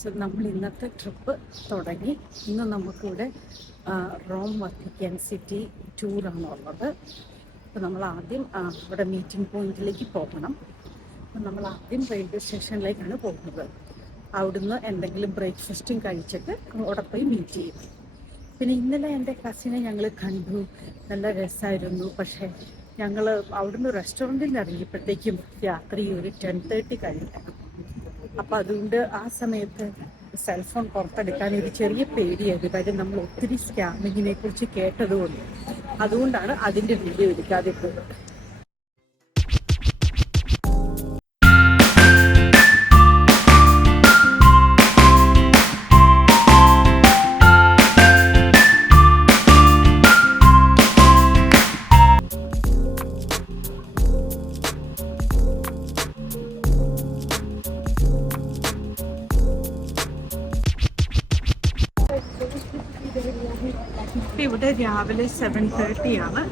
സോ നമ്മൾ ഇന്നത്തെ ട്രിപ്പ് തുടങ്ങി. ഇന്ന് നമുക്കിവിടെ റോം വത്തിക്കാൻ സിറ്റി ടൂറാണ് ഉള്ളത്. അപ്പോൾ നമ്മൾ ആദ്യം ഇവിടെ മീറ്റിംഗ് പോയിന്റിലേക്ക് പോകണം. അപ്പോൾ നമ്മൾ ആദ്യം റെയിൽവേ സ്റ്റേഷനിലേക്കാണ് പോകുന്നത്. അവിടുന്ന് എന്തെങ്കിലും ബ്രേക്ക്ഫാസ്റ്റും കഴിച്ചിട്ട് അവിടെ പോയി മീറ്റ് ചെയ്യും. പിന്നെ ഇന്നലെ എൻ്റെ കസിനെ ഞങ്ങൾ കണ്ടു, നല്ല രസമായിരുന്നു. പക്ഷേ ഞങ്ങൾ അവിടുന്ന് റെസ്റ്റോറൻറ്റിൽ നിന്ന് ഇറങ്ങിയപ്പോഴത്തേക്കും രാത്രി ഒരു 10:30 കഴിഞ്ഞാണ്. അപ്പം അതുകൊണ്ട് ആ സമയത്ത് സെൽഫോൺ പുറത്തെടുക്കാൻ ഒരു ചെറിയ പേടിയായിരുന്നു. കാര്യം നമ്മൾ ഒത്തിരി സ്കാമിങ്ങിനെ കുറിച്ച് കേട്ടതുകൊണ്ട്. അതുകൊണ്ടാണ് അതിൻ്റെ വീഡിയോ എടുക്കാതെ പോകുന്നത്. ഇവിടെ രാവിലെ 7:30 ആണ്.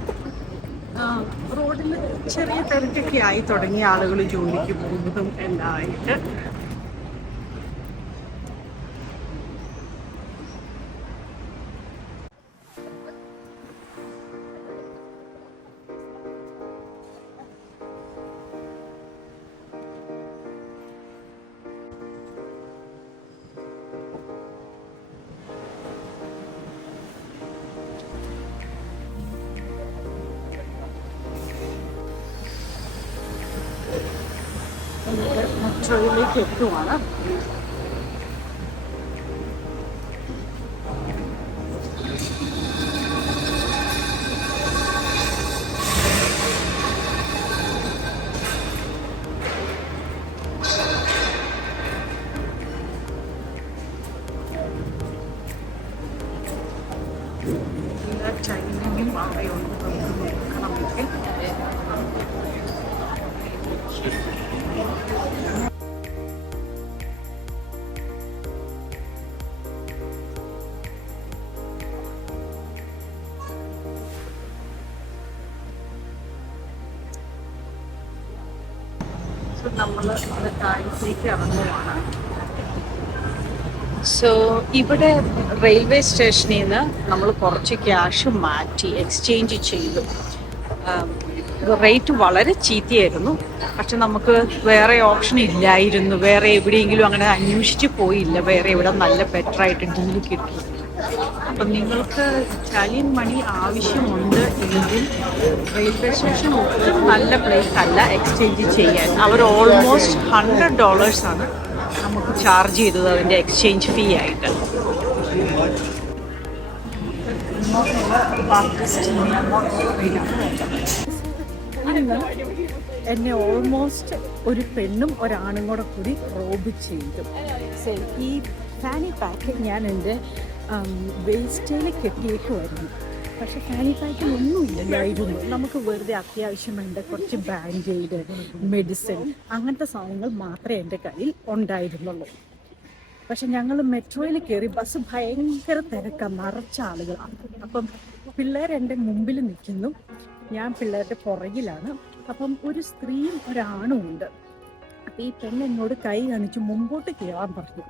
റോഡിൽ ചെറിയ തിരക്കൊക്കെ ആയി തുടങ്ങി, ആളുകൾ ജോലിക്ക് പോകുന്നതും എല്ലാം ആയിട്ട്. മെട്രോയിലേക്ക് എത്തുവാണ്. എല്ലാ ടൈമിങ്ങും അവിടെയുണ്ട്, നമുക്ക് നോക്കണമെങ്കിൽ. നമ്മൾ താഴത്തേക്ക് ഇറങ്ങുവാണ്. സോ ഇവിടെ റെയിൽവേ സ്റ്റേഷനിൽ നിന്ന് നമ്മൾ കുറച്ച് ക്യാഷ് മാറ്റി എക്സ്ചേഞ്ച് ചെയ്തു. റേറ്റ് വളരെ ചീത്തയായിരുന്നു. പക്ഷെ നമുക്ക് വേറെ ഓപ്ഷൻ ഇല്ലായിരുന്നു. വേറെ എവിടെയെങ്കിലും അങ്ങനെ അന്വേഷിച്ച് പോയില്ല വേറെ എവിടെ നല്ല ബെറ്ററായിട്ട് ഡീൽ കിട്ടും. അപ്പം നിങ്ങൾക്ക് ഇറ്റാലിയൻ മണി ആവശ്യമുണ്ട് എങ്കിൽ റെയിൽവേ സ്റ്റേഷൻ ഒട്ടും നല്ല പ്ലേസ് അല്ല എക്സ്ചേഞ്ച് ചെയ്യാൻ. അവർ ഓൾമോസ്റ്റ് $100 ആണ് നമുക്ക് ചാർജ് ചെയ്തത് അതിൻ്റെ എക്സ്ചേഞ്ച് ഫീ ആയിട്ട്. എന്നെ ഓൾമോസ്റ്റ് ഒരു പെണ്ണും ഒരാണും കൂടി റോബ് ചെയ്തു. ഈ ഫാനി പാക്ക് ഞാൻ എൻ്റെ വേസ്റ്റിൽ കെട്ടിയേക്കുമായിരുന്നു. പക്ഷെ ഫാനി പാക്കിൽ ഒന്നും ഇല്ലായിരുന്നു. നമുക്ക് വെറുതെ അത്യാവശ്യം വേണ്ട കുറച്ച് ബാൻഡേഡ്, മെഡിസിൻ, അങ്ങനത്തെ സാധനങ്ങൾ മാത്രമേ എൻ്റെ കയ്യിൽ ഉണ്ടായിരുന്നുള്ളൂ. പക്ഷെ ഞങ്ങൾ മെട്രോയിൽ കയറി, ബസ് ഭയങ്കര തിരക്കാണ്, നിറച്ച ആളുകളാണ്. അപ്പം പിള്ളേർ എൻ്റെ മുമ്പിൽ നിൽക്കുന്നു, ഞാൻ പിള്ളേരുടെ പുറകിലാണ്. അപ്പം ഒരു സ്ത്രീയും ഒരാണും ഉണ്ട്. അപ്പം ഈ പെണ്ണ് എന്നോട് കൈ കാണിച്ച് മുമ്പോട്ട് കയറാൻ പറഞ്ഞു.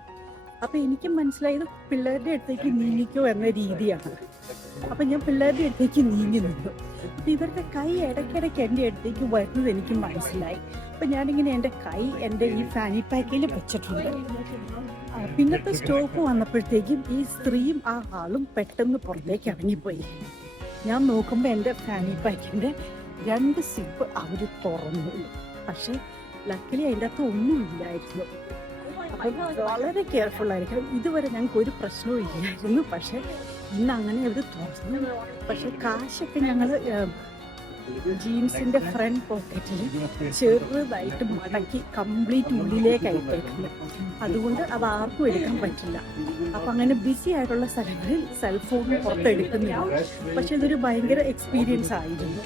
അപ്പം എനിക്ക് മനസ്സിലായത് പിള്ളേരുടെ അടുത്തേക്ക് നീങ്ങിക്കോ എന്ന രീതിയാണ്. അപ്പം ഞാൻ പിള്ളേരുടെ അടുത്തേക്ക് നീങ്ങി നിന്നു. അപ്പം ഇവരുടെ കൈ ഇടയ്ക്കിടയ്ക്ക് എൻ്റെ അടുത്തേക്ക് വരുന്നത് എനിക്ക് മനസ്സിലായി. അപ്പം ഞാനിങ്ങനെ എൻ്റെ കൈ എൻ്റെ ഈ ഫാനി പാക്കിൽ വെച്ചിട്ടുണ്ട്. പിന്നത്തെ സ്റ്റോപ്പ് വന്നപ്പോഴത്തേക്കും ഈ സ്ത്രീയും ആ ആളും പെട്ടെന്ന് പുറത്തേക്ക് ഇറങ്ങിപ്പോയി. ഞാൻ നോക്കുമ്പോൾ എൻ്റെ ഫാനി പാക്കിൻ്റെ 2 സിപ്പ് അവർ തുറന്നു. പക്ഷെ ലക്കിലി അതിൻ്റെ അകത്ത് ഒന്നും ഇല്ലായിരുന്നു. അപ്പം വളരെ കെയർഫുൾ ആയിരിക്കണം. ഇതുവരെ ഞങ്ങൾക്ക് ഒരു പ്രശ്നവും ഇല്ലായിരുന്നു. പക്ഷെ ഇന്ന് അങ്ങനെ അവർ തുറന്നു. പക്ഷെ കാശൊക്കെ ഞങ്ങൾ ജീൻസിൻ്റെ ഫ്രണ്ട് പോക്കറ്റിൽ ചെറുതായിട്ട് മടക്കി കംപ്ലീറ്റ് ഉള്ളിലേക്ക് അയച്ചേക്കുന്നത്. അതുകൊണ്ട് അത് ആർക്കും എടുക്കാൻ പറ്റില്ല. അപ്പം അങ്ങനെ ബിസി ആയിട്ടുള്ള സ്ഥലങ്ങളിൽ സെൽഫോൺ പുറത്തെടുക്കുന്നില്ല. പക്ഷെ ഇതൊരു ഭയങ്കര എക്സ്പീരിയൻസ് ആയിരുന്നു.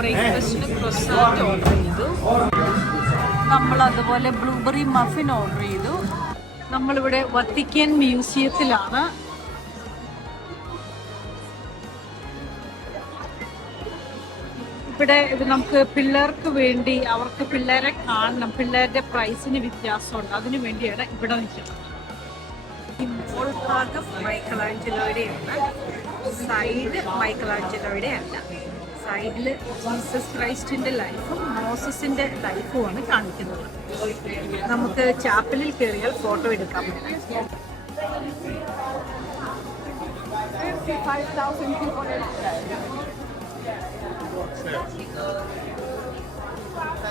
ബ്രേക്ക്ഫാസ്റ്റിന് ക്രോസാന്റ് ഓർഡർ ചെയ്തു. നമ്മളതുപോലെ ബ്ലൂബെറി മഫിൻ ഓർഡർ ചെയ്തു. നമ്മളിവിടെ വത്തിക്കാൻ മ്യൂസിയത്തിലാണ്. ഇവിടെ ഇത് നമുക്ക് പിള്ളേർക്ക് വേണ്ടി അവർക്ക് പിള്ളേരെ കാണണം, പിള്ളേരുടെ പ്രൈസിന് വ്യത്യാസമുണ്ട്, അതിനു വേണ്ടിയാണ് ഇവിടെ നിൽക്കുന്നത്. ഈ മോൾ ഭാഗം മൈക്കലാഞ്ചലോയുടെയാണ്, സൈഡ് മൈക്കലാഞ്ചലോയുടെ അല്ല. സൈഡിൽ ജീസസ് ക്രൈസ്റ്റിൻ്റെ ലൈഫും മോസസിൻ്റെ ലൈഫുമാണ് കാണിക്കുന്നത്. നമുക്ക് ചാപ്പലിൽ കയറിയാൽ ഫോട്ടോ എടുക്കാൻ പറ്റും.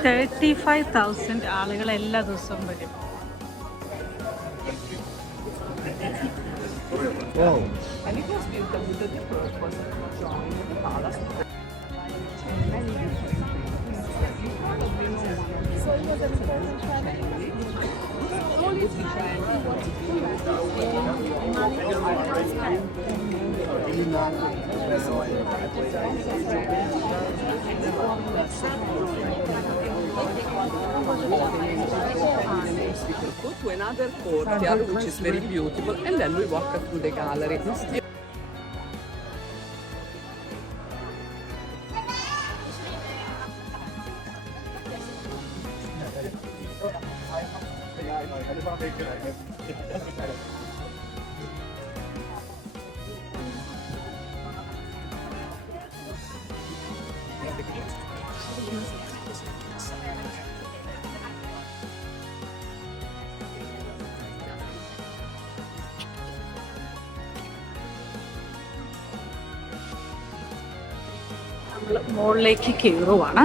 35,000 ആളുകൾ എല്ലാ ദിവസവും വരും. To another courtyard which is very beautiful, and then we walk through the gallery. നമ്മൾ മുകളിലേക്ക് കയറുവാണ്.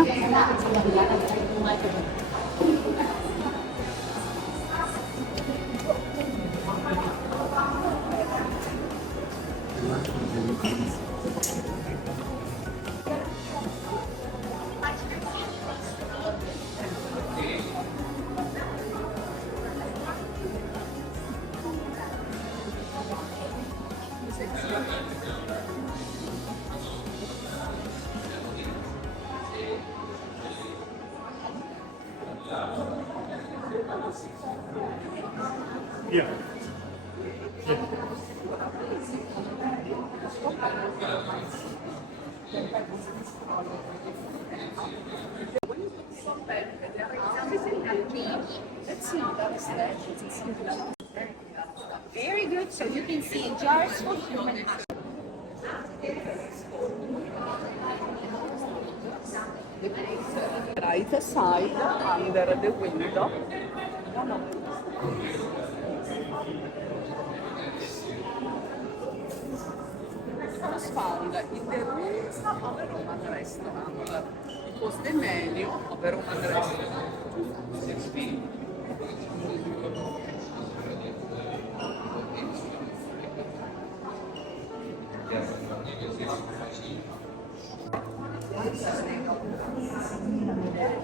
Very good. So you can see jars for human. Right side under the window. Was found in the ruins of a Roman restaurant. It was the menu of a Roman restaurant.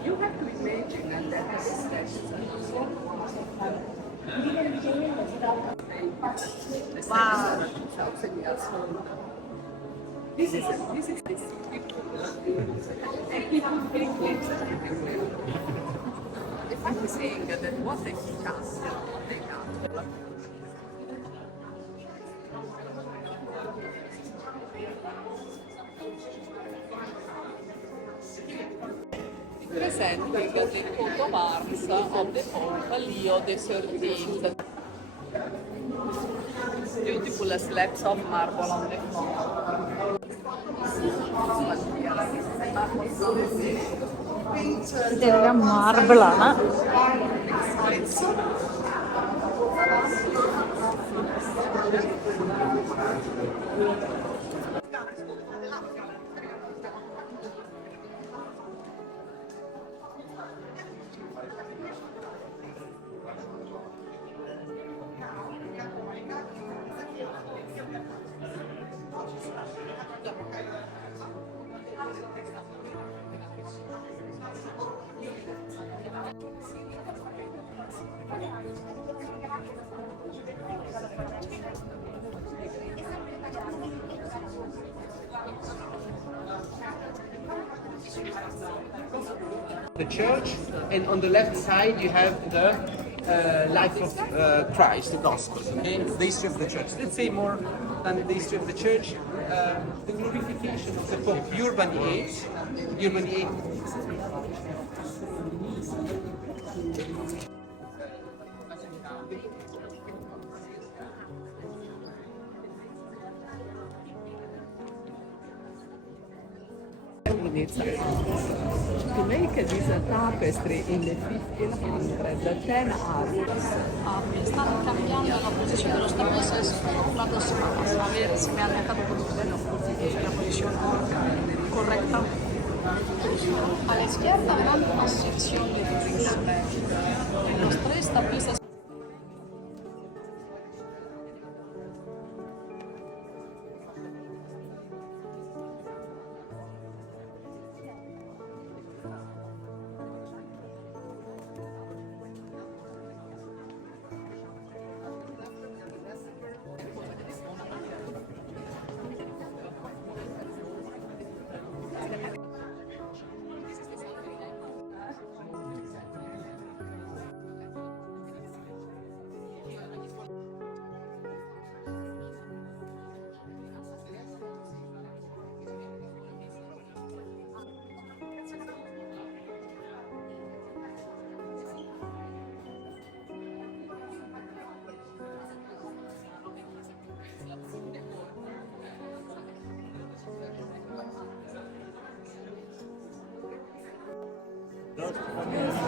You have to imagine that Wow. This is if I'm saying that what they cast, they got. Presenting the coat of arms of the Pope Leo XIII. Beautiful slabs of marble on the floor. ഇതെല്ലാം മാർബിളാണ്. The church, and on the left side you have the life of Christ, the Gospel, okay? The history of the church. Let's say more than the history of the church. The glorification of the Pope Urban VIII. Urban VIII. To make this tapestry in the 1500, 10 artists. Stanno cambiando la posizione dello Stato, nel senso che la prossima passa a avere, se mi hanno accaduto la posizione correcta. A la izquierda van una sección de turismo. En los tres tapices.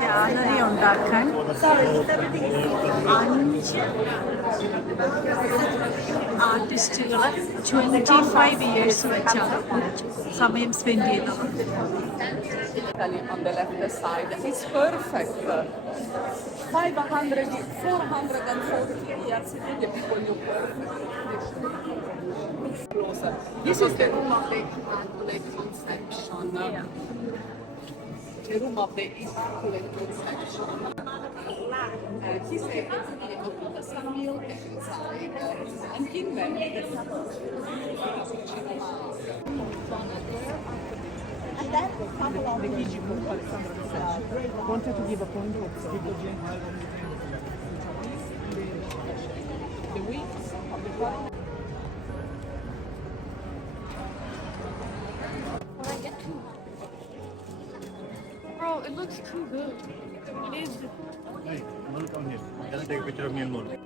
Gallery ഉണ്ടാക്കാൻ 5 ആർട്ടിസ്റ്റുകൾ 25 ഇയേഴ്സ് വെച്ചാണ് സമയം സ്പെൻഡ് ചെയ്യുന്നത്. On the left side, it's perfect. 440 years ago, the people knew perfect. Closer. This is the room of the Immaculate Conception. The room of the Immaculate Conception. This is the Samuel inside. And in there, And then couple of wanted to give a point of the wings of the flag. Bro, it looks too good. It is. Hey, Monu, come here. Can I take a picture of me and Monu?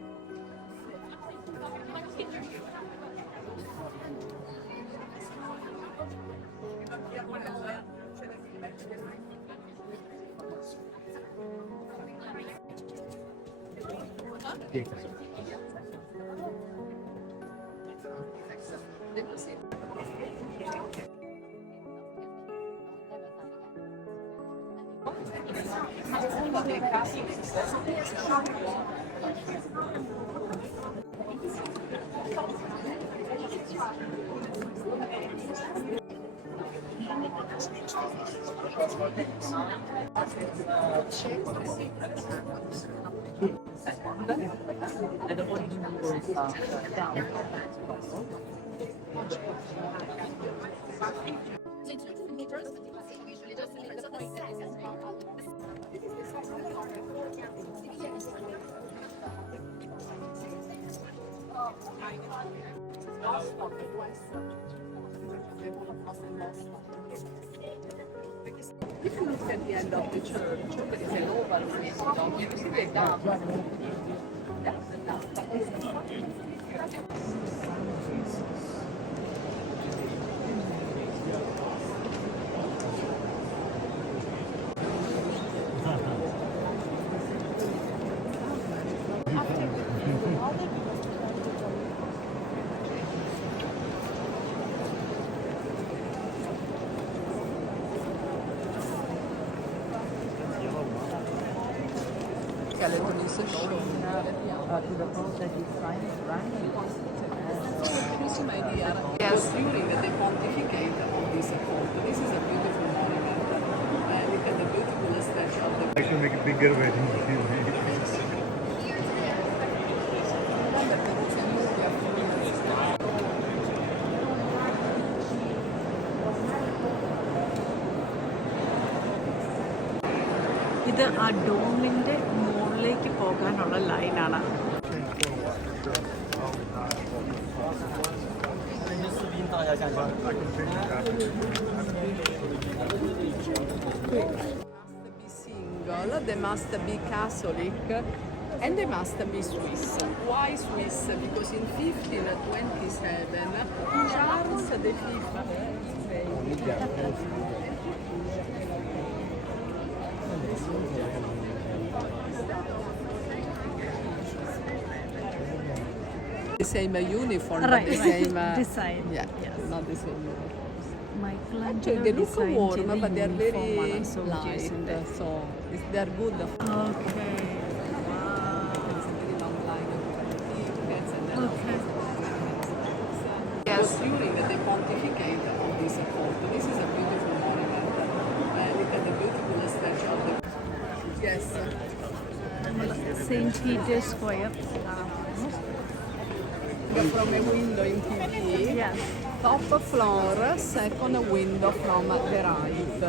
If you look at the end of the church, there is an oval window. You see the dam. That's the dam. Skeleton is a show. To the point that he finds running. Some idea. Yes, during the pontificate of this cult. This is a beautiful monument. Look at the beautiful statue of the. I should make it bigger wedding. ഇത് ആ ഡോമിൻ്റെ മുകളിലേക്ക് പോകാനുള്ള ലൈനാണ്. Be single, they must be Catholic, and they must be Swiss. Why Swiss? Because in 1527, Charles V. The same uniform, but the same Design. Yeah, not the same uniform. Michelangelo Actually, they look design warm, ചെയ്ത but they're very uniform-ആണ് soldiers ന്റെ. light, so they're good. Okay. It's a very long line of tickets and then Okay. yes, during the pontificate of this court. This is a beautiful monument. Look at the beautiful statue of the. Yes. St. Peter's Square. From a window in TV. Yes. Top floor, second window from the right.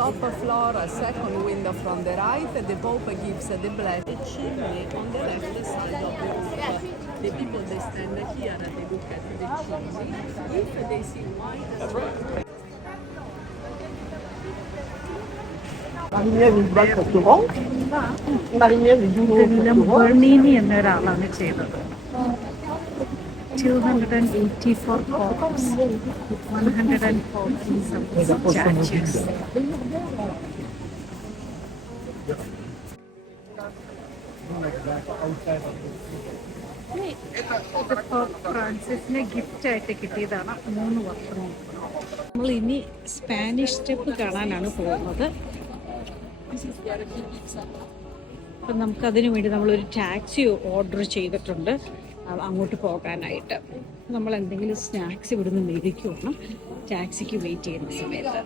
Top floor, second window from the right. The Pope gives the blessing. The chimney on the left side of the roof. The people they stand here and they look at the chimney. If they see white smoke, ഇതെല്ലാം ബെർണീനി എന്നൊരാളാണ് ചെയ്തത്. 284 columns, 140 statues. ഇതിപ്പോ ഫ്രാൻസിസിന് ഗിഫ്റ്റ് ആയിട്ട് കിട്ടിയതാണ് 3 വർഷം മുമ്പ്. നമ്മൾ ഇനി സ്പാനിഷ് സ്റ്റെപ്പ് കാണാനാണ് പോകുന്നത്. അപ്പം നമുക്കതിനു വേണ്ടി നമ്മളൊരു ടാക്സി ഓർഡർ ചെയ്തിട്ടുണ്ട് അങ്ങോട്ട് പോകാനായിട്ട്. നമ്മൾ എന്തെങ്കിലും സ്നാക്സ് ഇവിടുന്ന് മേടിക്കുവാണ് ടാക്സിക്ക് വെയിറ്റ് ചെയ്യുന്ന സമയത്ത്.